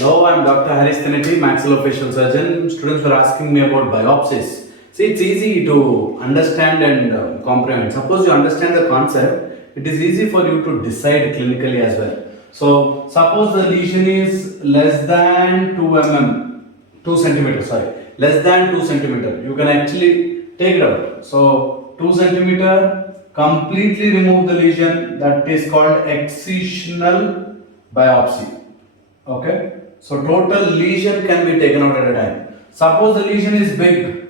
Hello, I'm Dr. Haris Thineti, maxillofacial surgeon. Students were asking me about biopsies. See, it's easy to understand and comprehend. Suppose you understand the concept, it is easy for you to decide clinically as well. So, suppose the lesion is less than 2 centimeters, less than 2 centimeter. You can actually take it out. So, 2 centimeter, completely remove the lesion. That is called excisional biopsy. Okay, so total lesion can be taken out at a time. Suppose the lesion is big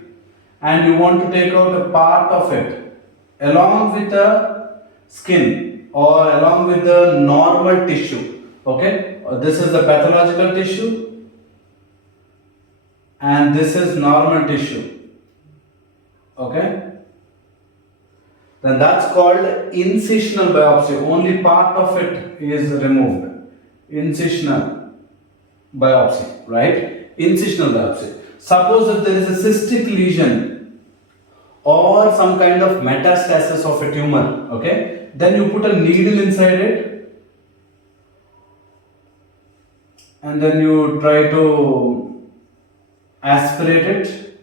and you want to take out a part of it along with the skin or along with the normal tissue. Okay, this is the pathological tissue and this is normal tissue. Okay, then that's called incisional biopsy. Only part of it is removed. Incisional biopsy, right? Incisional biopsy. Suppose if there is a cystic lesion or some kind of metastasis of a tumor, okay, then you put a needle inside it and then you try to aspirate it,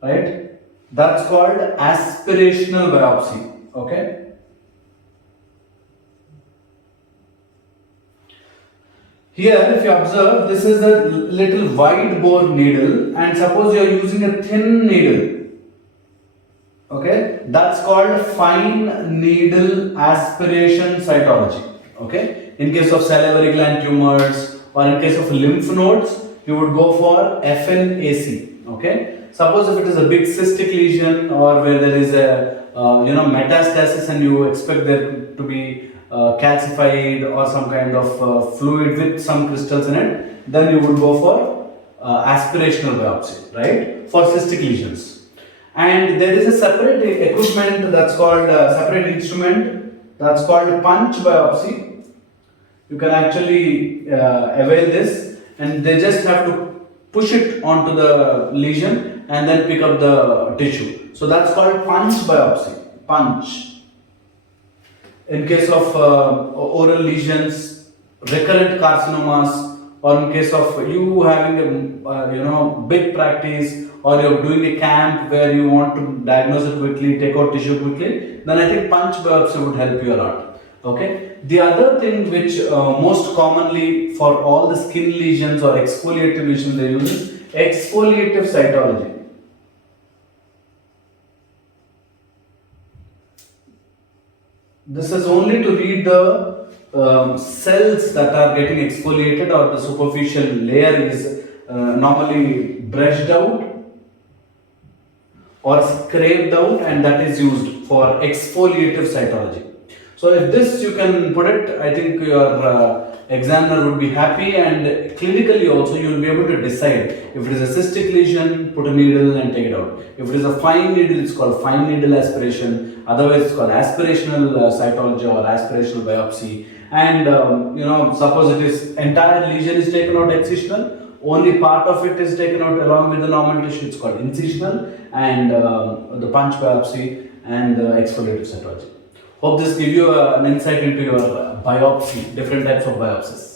right? That's called aspirational biopsy, okay? Here, if you observe, this is a little wide bore needle, and suppose you are using a thin needle. Okay, that's called fine needle aspiration cytology. Okay, in case of salivary gland tumors or in case of lymph nodes, you would go for FNAC. Okay, suppose if it is a big cystic lesion or where there is a metastasis and you expect there to be calcified or some kind of fluid with some crystals in it, then you would go for aspirational biopsy, right, for cystic lesions. And there is a separate equipment that's called separate instrument that's called punch biopsy. You can actually avail this, and they just have to push it onto the lesion and then pick up the tissue. So that's called punch biopsy. Punch. In case of oral lesions, recurrent carcinomas, or in case of you having a big practice, or you're doing a camp where you want to diagnose it quickly, take out tissue quickly, then I think punch biopsy would help you a lot. Okay. The other thing which most commonly for all the skin lesions or exfoliative lesions they use is exfoliative cytology. This is only to read the cells that are getting exfoliated or the superficial layer is normally brushed out or scraped out, and that is used for exfoliative cytology. So if this you can put it, I think your examiner would be happy, and clinically also you will be able to decide if it is a cystic lesion, put a needle and take it out. If it is a fine needle, it's called fine needle aspiration. Otherwise, it's called aspirational cytology or aspirational biopsy. And suppose it is entire lesion is taken out excisional, only part of it is taken out along with the normal tissue. It's called incisional, and the punch biopsy and exfoliative cytology. Hope this gives you an insight into your biopsy, different types of biopsies.